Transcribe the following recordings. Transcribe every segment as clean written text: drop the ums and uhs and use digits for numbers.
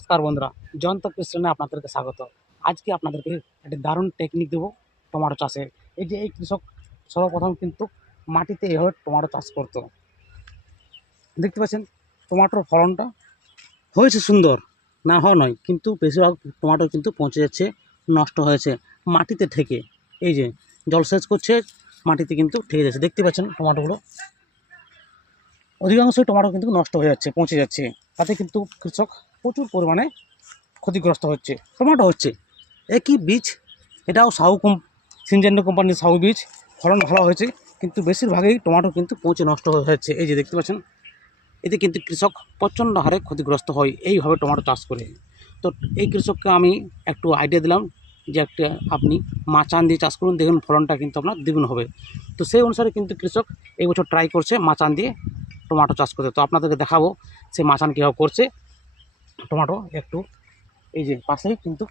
নমস্কার বন্ধুরা, জয়ন্ত কৃষ্ণে আপনাদেরকে স্বাগত। আজকে আপনাদেরকে একটি দারুণ টেকনিক দেবো টমেটো চাষে। এই কৃষক সর্বপ্রথম কিন্তু মাটিতে এভাবে টমেটো চাষ করতো। দেখতে পাচ্ছেন টমেটোর ফলনটা হয়েছে সুন্দর, না হওয়া নয়, কিন্তু বেশিরভাগ টমেটো কিন্তু পচে যাচ্ছে, নষ্ট হয়েছে মাটিতে ঠেকে। এই যে জলসেচ করছে, মাটিতে কিন্তু ঠেকে যাচ্ছে। দেখতে পাচ্ছেন টমেটোগুলো অধিকাংশই টমেটো কিন্তু নষ্ট হয়ে যাচ্ছে, পচে যাচ্ছে। তাতে কিন্তু কৃষক প্রচুর পরিমাণে ক্ষতিগ্রস্ত হচ্ছে। টমেটো হচ্ছে একই বীজ, এটাও সিনজেন্টা কোম্পানির সাউ বীজ, ফলন ভালো হয়েছে, কিন্তু বেশিরভাগই টমেটো কিন্তু পচে নষ্ট হয়ে যাচ্ছে। এই যে দেখতে পাচ্ছেন, এতে কিন্তু কৃষক প্রচণ্ড হারে ক্ষতিগ্রস্ত হয় এইভাবে টমেটো চাষ করে। তো এই কৃষককে আমি একটু আইডিয়া দিলাম যে একটা আপনি মাচান দিয়ে চাষ করুন, দেখুন ফলনটা কিন্তু আপনার দ্বিগুণ হবে। তো সেই অনুসারে কিন্তু কৃষক এই বছর ট্রাই করছে মাচান দিয়ে টমেটো চাষ করতে। তো আপনাদেরকে দেখাবো সে মাচান কীভাবে করছে। টমেটো একটু এই যে পাশেই কিন্তু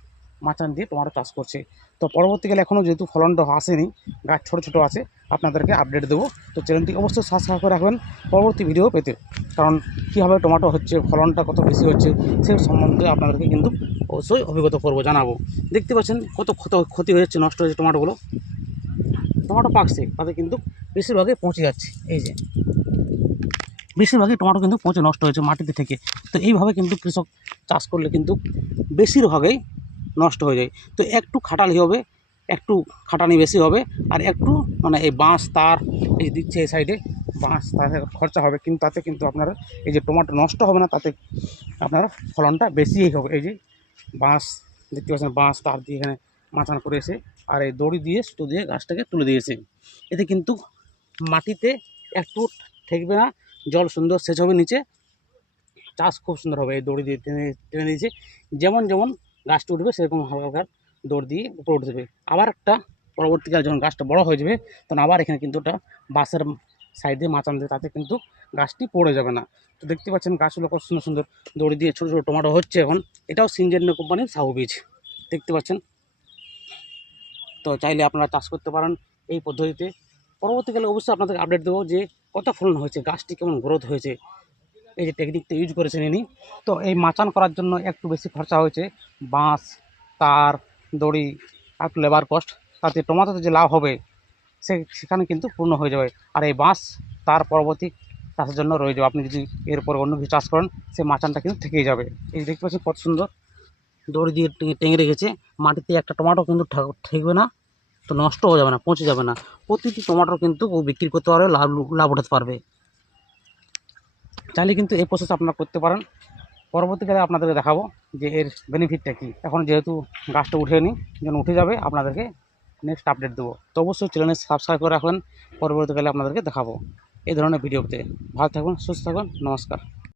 মাচান দিয়ে টমেটো চাষ করছে। তো পরবর্তীকালে এখনও যেহেতু ফলনটা আসেনি, গাছ ছোটো ছোটো আছে, আপনাদেরকে আপডেট দেবো। তো চ্যানেলটি অবশ্যই সাবস্ক্রাইব করে রাখবেন পরবর্তী ভিডিও পেতে, কারণ কীভাবে টমেটো হচ্ছে, ফলনটা কত বেশি হচ্ছে, সেই সম্বন্ধে আপনাদেরকে কিন্তু অবশ্যই অভিজ্ঞতা করবো, জানাবো। দেখতে পাচ্ছেন কত ক্ষতি হয়ে যাচ্ছে, নষ্ট হয়েছে টমেটোগুলো। টমেটো পাকছে, তাতে কিন্তু বেশিরভাগই পচে যাচ্ছে। এই যে বেশিরভাগই টমেটো কিন্তু পচে নষ্ট হয়েছে মাটিতে থেকে। তো এইভাবে কিন্তু কৃষক চাষ করলে কিন্তু বেশিরভাগই নষ্ট হয়ে যায়। তো একটু খাটালি হবে, একটু খাটানি বেশি হবে, আর একটু মানে এই বাঁশ তার এই যে দিচ্ছে এই সাইডে বাঁশ তার খরচা হবে, কিন্তু তাতে কিন্তু আপনার এই যে টমেটো নষ্ট হবে না, তাতে আপনার ফলনটা বেশিই হবে। এই যে বাঁশ দেখতে পাচ্ছেন, বাঁশ তার দিয়ে এখানে মাচান করে এসে আর এই দড়ি দিয়ে সুতো দিয়ে গাছটাকে তুলে দিয়েছে। এতে কিন্তু মাটিতে একটু ঠেকবে না, জল সুন্দর সেচ হবে নিচে, চাষ খুব সুন্দর হবে। এই দড়ি দিয়ে টেনে টেনে দিয়েছে, যেমন যেমন গাছটা উঠবে সেরকম হালকা দৌড় দিয়ে উপরে উঠে যাবে। আবার একটা পরবর্তীকালে যখন গাছটা বড় হয়ে যাবে, তখন আবার এখানে কিন্তু ওটা বাঁশের সাইডে মাচান দেবে, তাতে কিন্তু গাছটি পড়ে যাবে না। তো দেখতে পাচ্ছেন গাছগুলো কত সুন্দর সুন্দর দড়ি দিয়ে ছোটো ছোটো টমেটো হচ্ছে এখন। এটাও সিনজেন্টা কোম্পানির সাউ বীজ, দেখতে পাচ্ছেন। তো চাইলে আপনারা চাষ করতে পারেন এই পদ্ধতিতে। পরবর্তীকালে অবশ্যই আপনাদেরকে আপডেট দেবো যে কত ফলন হয়েছে, গাছটি কেমন গ্রোথ হয়েছে। এই যে টেকনিকটা ইউজ করেছেন ইনি। তো এই মাচান করার জন্য একটু বেশি খরচা হয়েছে, বাঁশ তার দড়ি আর একটু লেবার কস্ট, তাতে টমেটোতে যে লাভ হবে সেখানে কিন্তু পূর্ণ হয়ে যাবে। আর এই বাঁশ তার পরবর্তী চাষের জন্য রয়ে যাবে। আপনি যদি এরপর অন্য কিছু চাষ করেন, সেই মাচানটা কিন্তু থেকেই যাবে। এই দেখতে পাচ্ছেন কত সুন্দর দড়ি দিয়ে টেঙে রেখেছে, মাটিতে একটা টমেটো কিন্তু ঠেকবে না, তো নষ্ট হয়ে যাবে না, পচে যাবে না। প্রতিটি টমেটো কিন্তু ও বিক্রি করতে পারবে, লাভ উঠাতে পারবে। চাইলে কিন্তু এই প্রসেস আপনারা করতে পারেন। পরবর্তীকালে আপনাদেরকে দেখাবো যে এর বেনিফিটটা কী। এখন যেহেতু গাছটা উঠেনি, যখন উঠে যাবে আপনাদেরকে নেক্সট আপডেট দেবো। তো অবশ্যই চ্যানেলে সাবস্ক্রাইব করে রাখবেন, পরবর্তীকালে আপনাদেরকে দেখাবো এই ধরনের ভিডিওতে। ভালো থাকুন, সুস্থ থাকুন, নমস্কার।